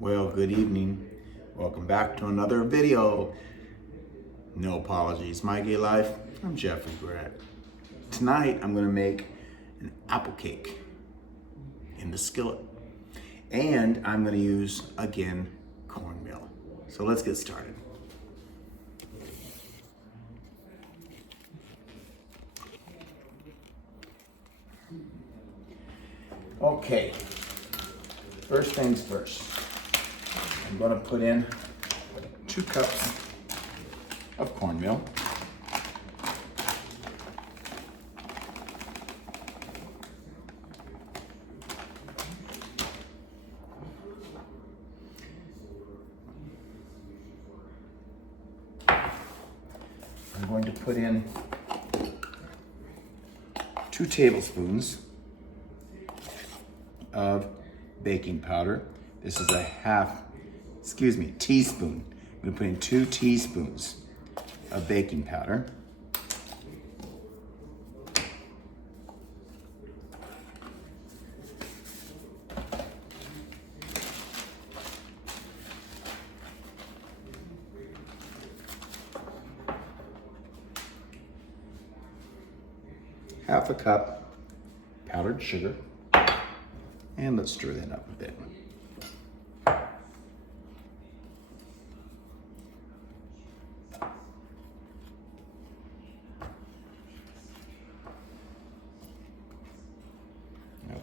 Well, good evening. Welcome back to another video. No apologies, my gay life. I'm Jeffrey Brett. Tonight, I'm gonna make an apple cake in the skillet. And I'm gonna use, again, cornmeal. So let's get started. Okay, first things first. I'm going to put in 2 cups of cornmeal. I'm going to put in 2 tablespoons of baking powder. This is a teaspoon. I'm gonna put in 2 teaspoons of baking powder. Half a cup powdered sugar. And let's stir that up a bit.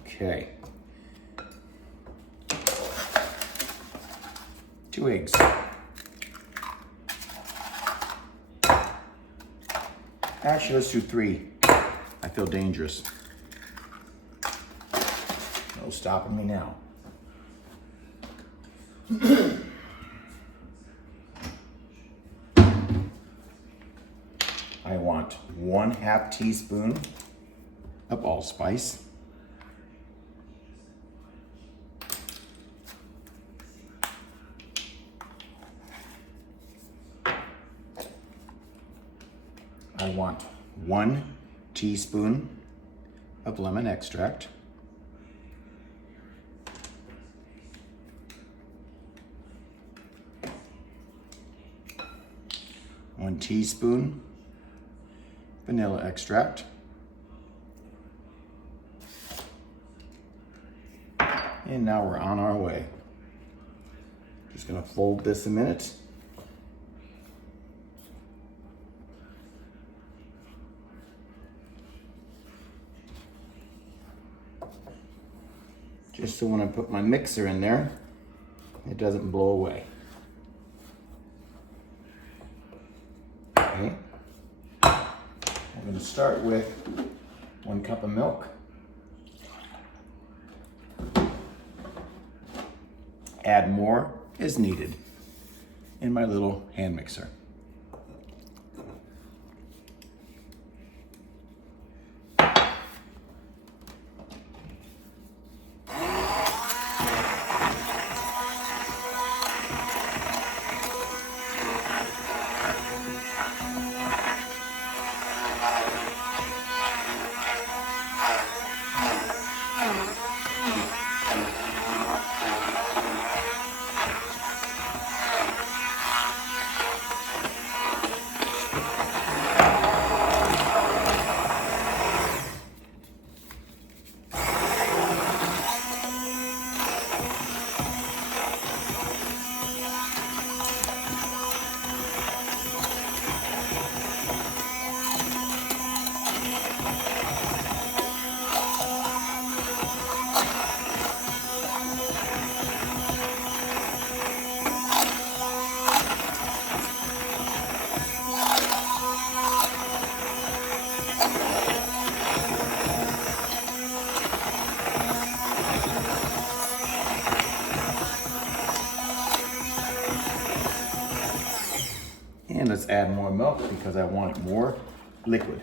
Okay. 2 eggs. Actually, let's do 3. I feel dangerous. No stopping me now. I want 1/2 teaspoon of allspice. I want 1 teaspoon of lemon extract. One teaspoon vanilla extract. And now we're on our way. Just gonna fold this a minute. Just so when I put my mixer in there, it doesn't blow away. Okay. I'm going to start with 1 cup of milk. Add more as needed in my little hand mixer. And let's add more milk because I want more liquid.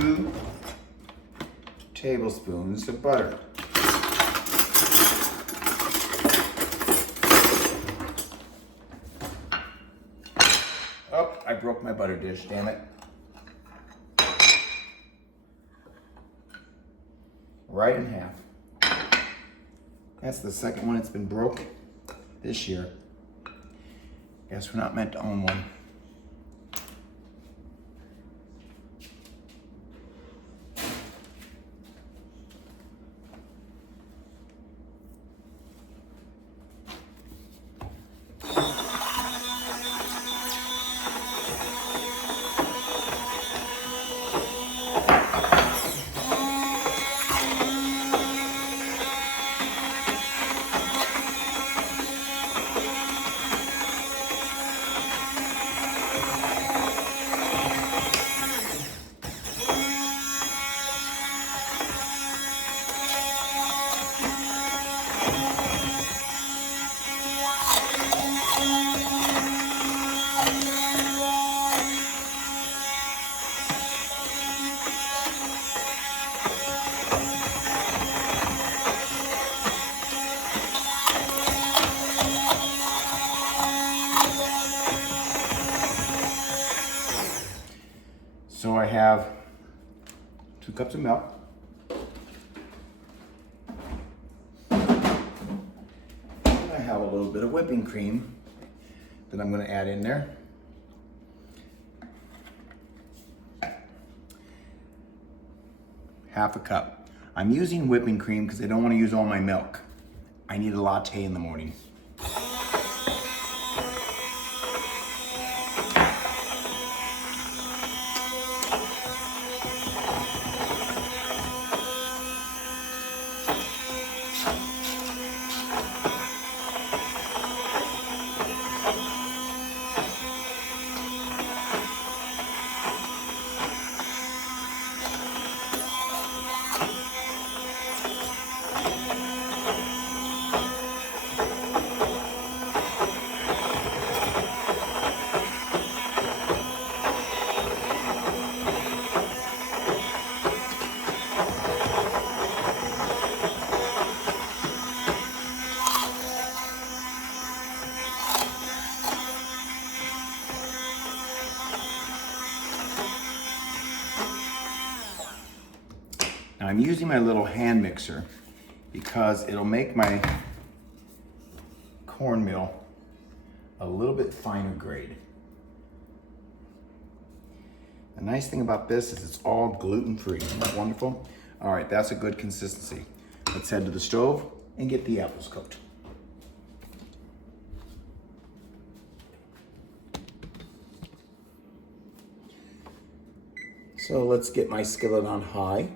2 tablespoons of butter. Oh, I broke my butter dish, damn it. Right in half. That's the second one that's been broke this year. Guess we're not meant to own one. So I have 2 cups of milk. And I have a little bit of whipping cream that I'm going to add in there. Half a cup. I'm using whipping cream because I don't want to use all my milk. I need a latte in the morning. Now I'm using my little hand mixer because it'll make my cornmeal a little bit finer grade. The nice thing about this is it's all gluten-free. Isn't that wonderful? All right, that's a good consistency. Let's head to the stove and get the apples cooked. So let's get my skillet on high.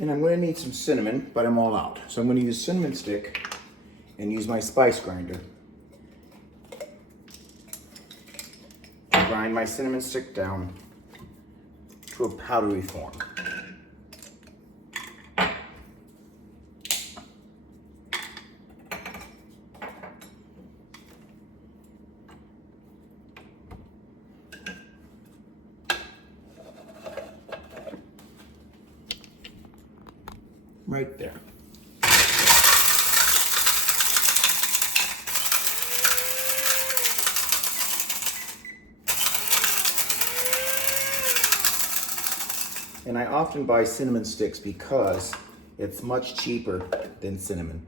And I'm going to need some cinnamon, but I'm all out. So I'm going to use cinnamon stick and use my spice grinder. Grind my cinnamon stick down to a powdery form. Right there. And I often buy cinnamon sticks because it's much cheaper than cinnamon.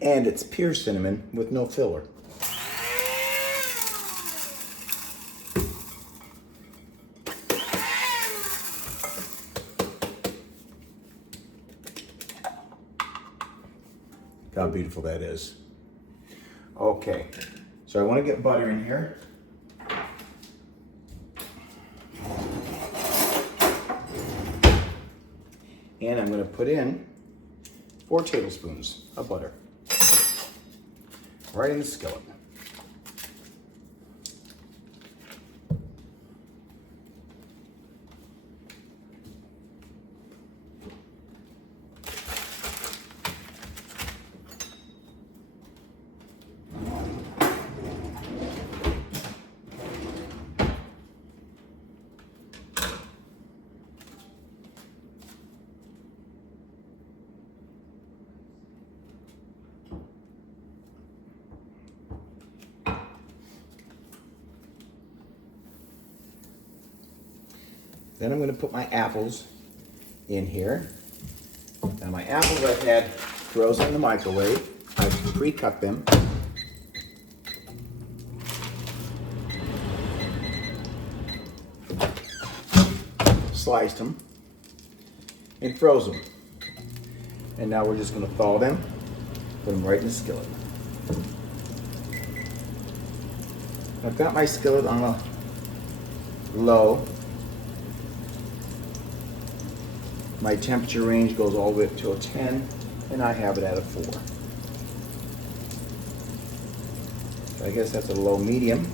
And it's pure cinnamon with no filler. How beautiful that is. Okay, so I want to get butter in here. And I'm going to put in 4 tablespoons of butter. right in the skillet. Then I'm going to put my apples in here. Now my apples I've had frozen in the microwave. I've pre-cut them. Sliced them and froze them. And now we're just going to thaw them, put them right in the skillet. I've got my skillet on a low. My temperature range goes all the way up to a 10, and I have it at a 4. So I guess that's a low medium.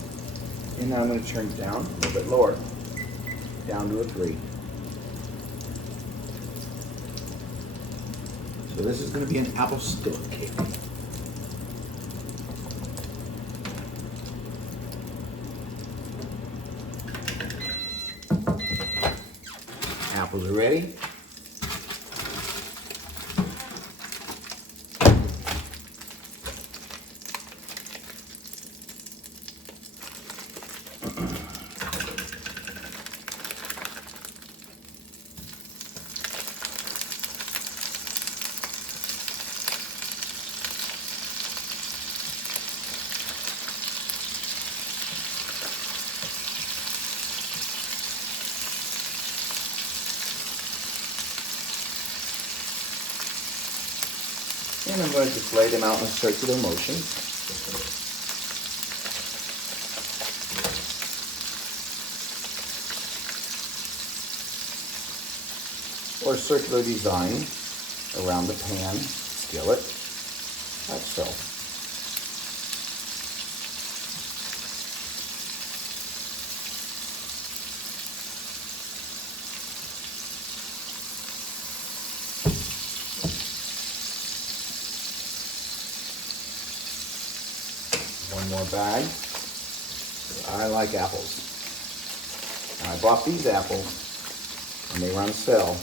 And now I'm going to turn it down a little bit lower, down to a 3. So this is going to be an apple skillet cake. Apples are ready. And I'm going to just lay them out in a circular motion. Or circular design around the pan skillet, like so. One more bag. I like apples. Now, I bought these apples and they were on sale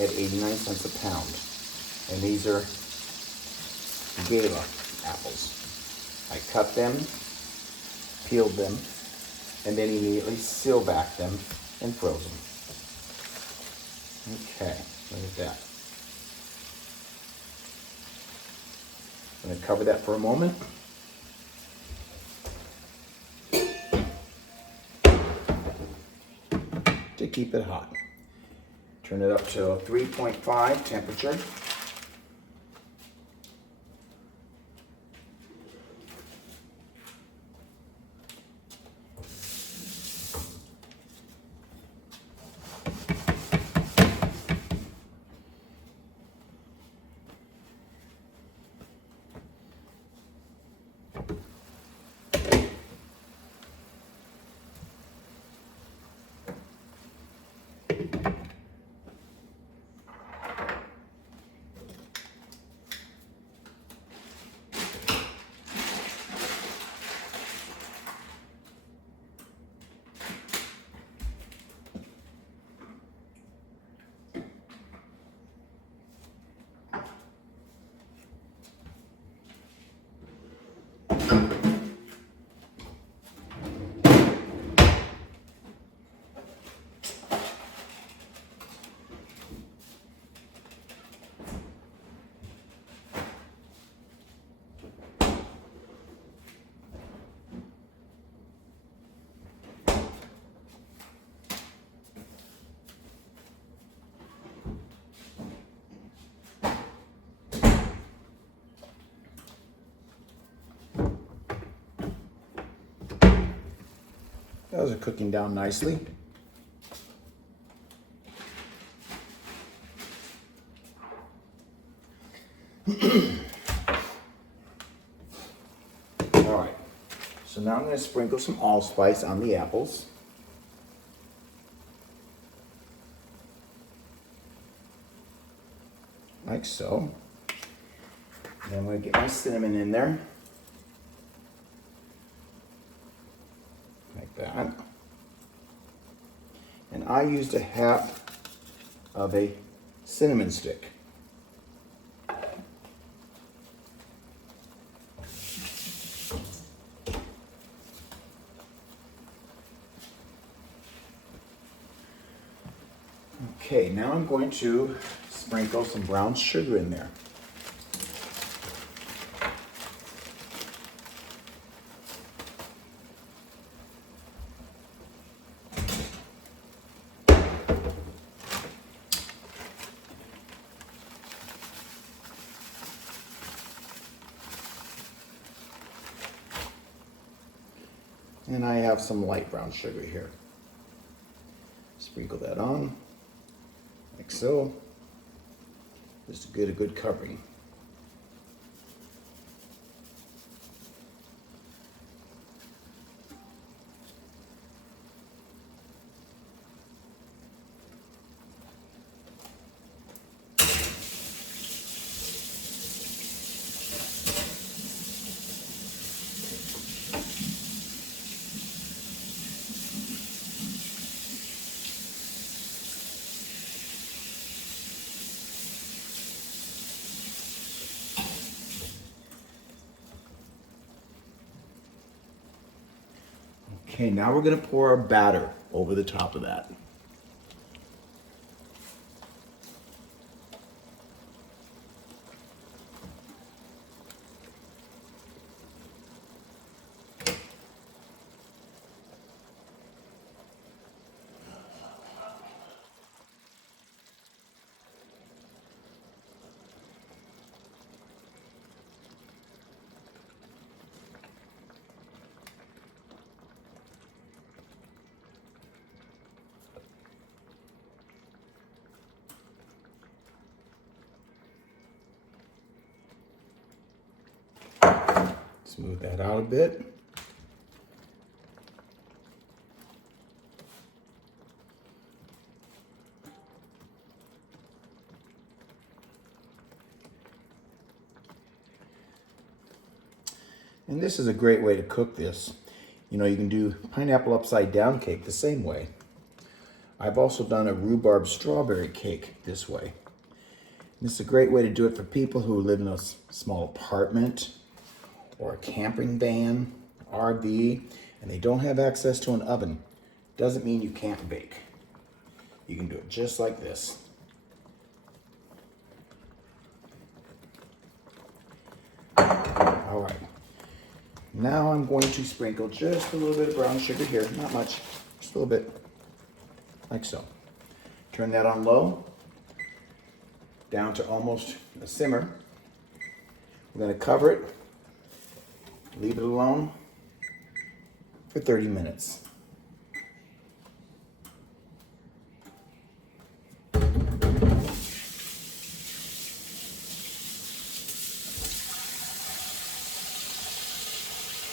at 89 cents a pound. And these are Gala apples. I cut them, peeled them, and then immediately seal backed them and froze them. Okay, look at that. I'm going to cover that for a moment. To keep it hot. Turn it up to a 3.5 temperature. Those are cooking down nicely. So now I'm going to sprinkle some allspice on the apples. Like so. Then I'm going to get my cinnamon in there. Like that. And I used a half of a cinnamon stick. Okay, now I'm going to sprinkle some brown sugar in there. And I have some light brown sugar here. Sprinkle that on, like so. Just to get a good covering. Okay, now we're going to pour our batter over the top of that. Smooth that out a bit. And this is a great way to cook this. You know, you can do pineapple upside down cake the same way. I've also done a rhubarb strawberry cake this way. This is a great way to do it for people who live in a small apartment or a camping van, RV, and they don't have access to an oven. Doesn't mean you can't bake. You can do it just like this. All right. Now I'm going to sprinkle just a little bit of brown sugar here, not much, just a little bit, like so. Turn that on low, down to almost a simmer. We're going to cover it, leave it alone for 30 minutes.